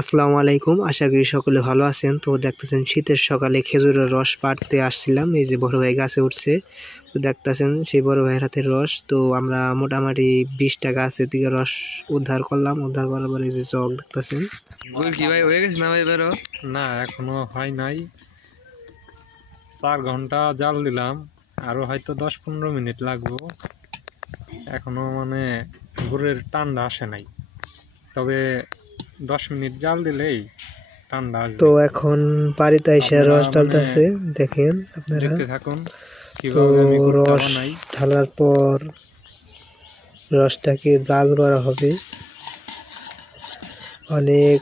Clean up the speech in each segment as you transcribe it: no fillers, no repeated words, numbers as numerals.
আসসালামু আলাইকুম, আশা করি সকলে ভালো আছেন। তো দেখতেছেন শীতের সকালে খেজুরের রস পাড়তে আসছিলাম। এই যে বড় ভাই গাছে উঠছে, তো দেখতেছেন সেই বড় ভাইয়ের হাতের রস। তো আমরা মোটামুটি 20টা গাছের দিকে রস উদ্ধার করলাম। উদ্ধার করার পরে যে জগ দেখতেছেন, গুড় কি ভাই হয়ে গেছে না ভাই? বেরো না, এখনো হয় নাই। 4 ঘন্টা জাল দিলাম, আরো হয়তো 10-15 মিনিট লাগবো। এখনো মানে গুড়ের টানটা আসে নাই, তবে 10 মিনিট জাল দিলেই ঠান্ডা আসবে। তো এখন বাড়িতে এসে রস ঢালতেছে, দেখেন আপনারা। দেখতে থাকুন তো কিভাবে আমি গুড়টা রস বানাই। ঢালার পর রসটাকে জাল করা হবে। অনেক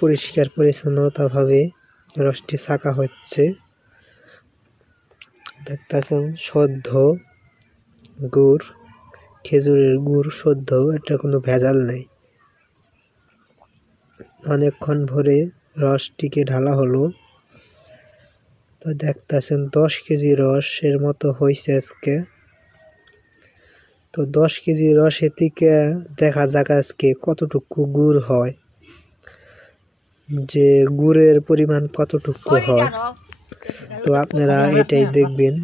পরিষ্কার পরিচ্ছন্নতাভাবে রসটি ছাঁকা হচ্ছে। দেখতেছেন শুদ্ধ গুড়, খেজুরের গুড় শুদ্ধ, এটা কোনো ভেজাল নেই। অনেকক্ষণ ভরে রসটিকে ঢালা হলো। তো দেখতেছেন 10 কেজি রসের মতো হয়েছে আজকে। তো 10 কেজি রসের থেকে দেখা যাক আজকে কতটুকু গুড় হয়, যে গুড়ের পরিমাণ কতটুকু হয়। তো আপনারা এটাই দেখবেন।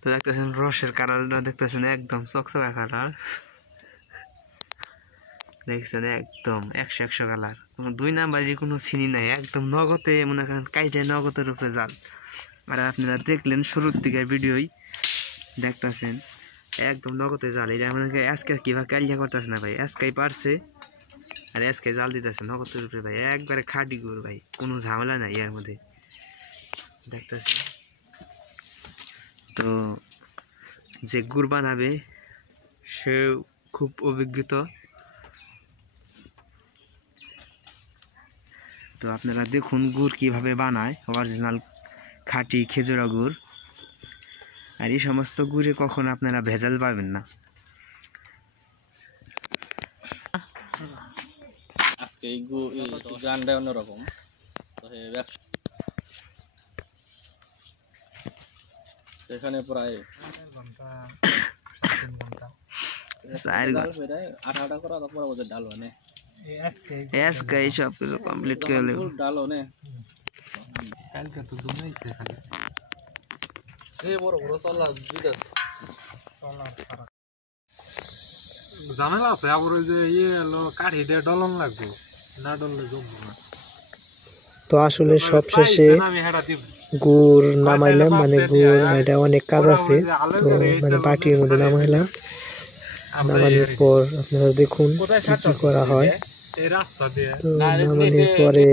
তো দেখতেছেন রসের কালারটা দেখতেছেন একদম চকচকা কালার, দেখছেন একদম 100 কালার। কোনো 2 নাম্বারের কোনো চিনি নাই, একদম নগদে মনে করেন কাইটে নগদের উপরে জাল। আর আপনারা দেখলেন শুরুর দিকে ভিডিওই দেখতেছেন একদম নগদে জাল। এটা মনে করেন আজকে কিভাবে কালিয়া করতেছে না ভাই, আজকেই পারছে আর আজকে জাল দিতেছে নগদের উপরে ভাই। একবারে খাঁটি গুড় ভাই, কোনো ঝামেলা নাই এর মধ্যে দেখতেছেন। তো যে গুড় বানাবে সে খুব অভিজ্ঞত। তো আপনারা দেখুন গুড় কিভাবে বানায়, অরিজিনাল খাঁটি খেজুরা গুড়। আর এই সমস্ত গুড়ে কখন আপনারা ভেজাল পাবেন না। আজকে এই গানটা অন্যরকম। এখানে প্রায় 8 করা তারপর ওদের ডাল মানে আজকে সব কিছু কমপ্লিট করে নেব। ডাল নে কালকে তো জমেইছে খালি এই বড় বড় চলা দুইটা ঝামেলা আছে। আবার ওই যে কাঠি দিয়ে ডলন লাগবে, না ডললে জমবো না। তো আসলে সবশেষে গুড় নামাইলাম, মানে গুড় এটা অনেক কাজ আছে, তো মানে বাটির মধ্যে নামাইলাম। নামানোর পর আপনারা দেখুন কি কি করা হয়। তো নামানোর পরে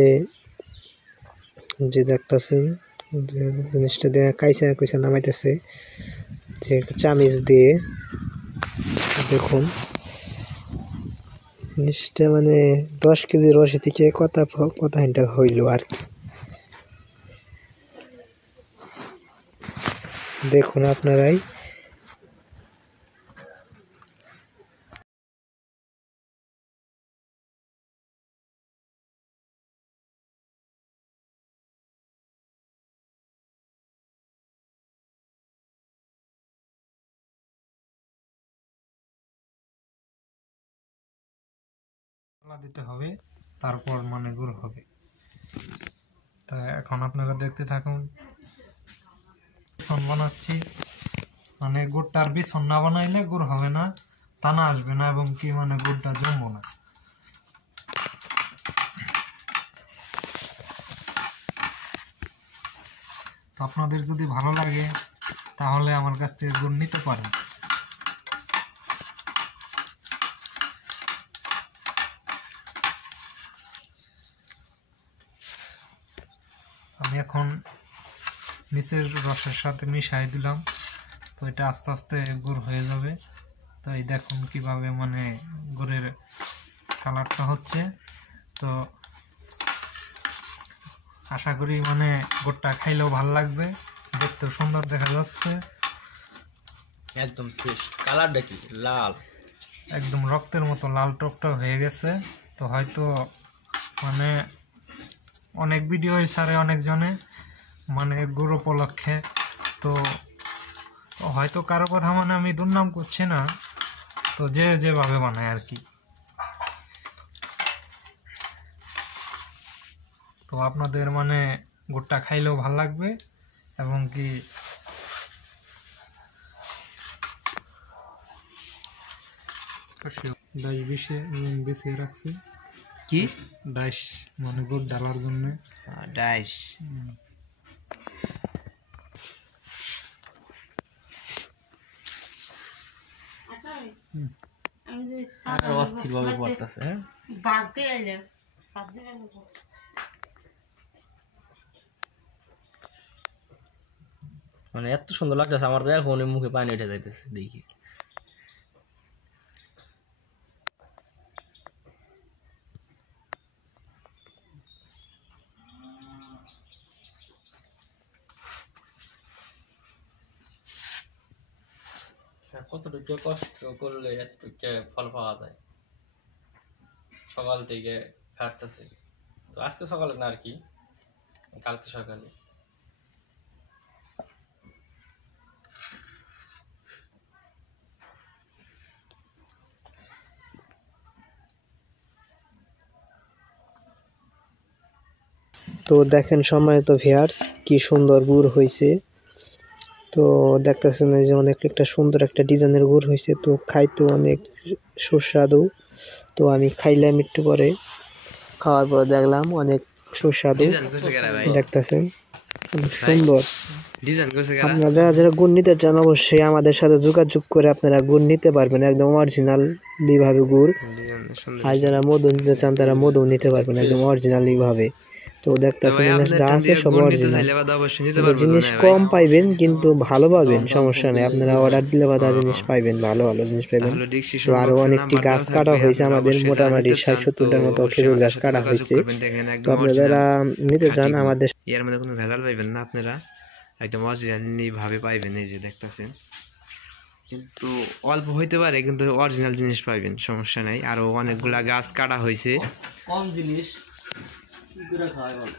যে দেখতেছেন যে জিনিসটা দিয়ে কাইসা কইসা নামাইতেছে, যে চামিচ দিয়ে দেখুন জিনিসটা মানে 10 কেজি রসি থেকে কথা হইল আর কি। দেখুন আপনারাই। দিতে হবে, তারপর মানে গুড় হবে। তা এখন আপনারা দেখতে থাকুন। বানাচ্ছি, মানে গুড়টার বিছন না বানাইলে গুড় হবে না, টানা আসবে না, এবং কি মানে গুড়টা জমবো না। তো আপনাদের যদি ভালো লাগে তাহলে আমার কাছ থেকে গুড় নিতে পারেন। আমি এখন নিচের রসের সাথে মিশাই দিলাম, তো এটা আস্তে আস্তে গুড় হয়ে যাবে। তো এই দেখুন কিভাবে মানে গুড়ের কালারটা হচ্ছে। তো আশা করি মানে গুড়টা খাইলেও ভালো লাগবে, দেখতেও সুন্দর দেখা যাচ্ছে। একদম ফ্রেশ কালারটা কি লাল, একদম রক্তের মতো লাল টকটক হয়ে গেছে। তো হয়তো মানে অনেক ভিডিও ছাড়ে অনেকজনে মানে গুড় উপলক্ষে, তো হয়তো কারো কথা মানে আমি দুর্নাম করছি না, তো যে যেভাবে বানায় আর কি। তো আপনাদের মানে গুড়টা খাইলেও ভাল লাগবে এবং কি ডাইশ বিছিয়ে রাখছি। কি ডাইশ মানে গুড় ডালার জন্য। ডাইস অস্থির ভাবে পড়তেছে। হ্যাঁ মানে এত সুন্দর লাগতেছে আমার তো এখন মুখে পানি উঠে যাইতেছে দেখি। কতটুকু কষ্ট করলে এতটুকু ফল পাওয়া যায়। সকাল থেকে খাটতেছি, তো আজকে সকালে না আর কি, কালকে সকালে। তো দেখেন সম্মানিত ভিউয়ার্স কি সুন্দর গুড় হয়েছে। তো দেখতেছেন এই যে অনেক একটা সুন্দর একটা ডিজাইনের গুড় হয়েছে, তো খাইতে অনেক সুস্বাদু। তো আমি খাইলাম একটু পরে, খাওয়ার পর দেখলাম অনেক সুস্বাদু। ডিজাইন করছে কেরা ভাই? দেখতেছেন অনেক সুন্দর। ডিজাইন করছে কেরা? আপনারা যারা যারা গুড় নিতে চান অবশ্যই আমাদের সাথে যোগাযোগ করে আপনারা গুড় নিতে পারবেন, একদম অরিজিনালি ভাবে গুড়। ডিজাইন সুন্দর। আর যারা মধু নিতে চান তারা মধু নিতে পারবেন একদম অরিজিনালি ভাবে। তো দেখতেছেন যা আছে সব অরিজিনাল। কিন্তু জিনিস কম পাইবেন কিন্তু ভালো পাবেন, সমস্যা নেই। আপনারা অর্ডার দিলে বাদা জিনিস পাইবেন, ভালো ভালো জিনিস পাইবেন। তো আরো অনেকটি গাছ কাটা হয়েছে, আমাদের মোটামুটি 60-70টার মতো খেজুর গাছ কাটা হয়েছে। তো আপনারা যারা নিতে চান আমাদের এর মধ্যে কোনো ভেজাল পাইবেন না, আপনারা একদম অরিজিনালি ভাবে পাইবেন। এই যে দেখতেছেন, কিন্তু অল্প হইতে পারে কিন্তু অরিজিনাল জিনিস পাইবেন, সমস্যা নাই। আরো অনেকগুলা গাছ কাটা হয়েছে। কম জিনিস কি করে খাওয়াই বলো।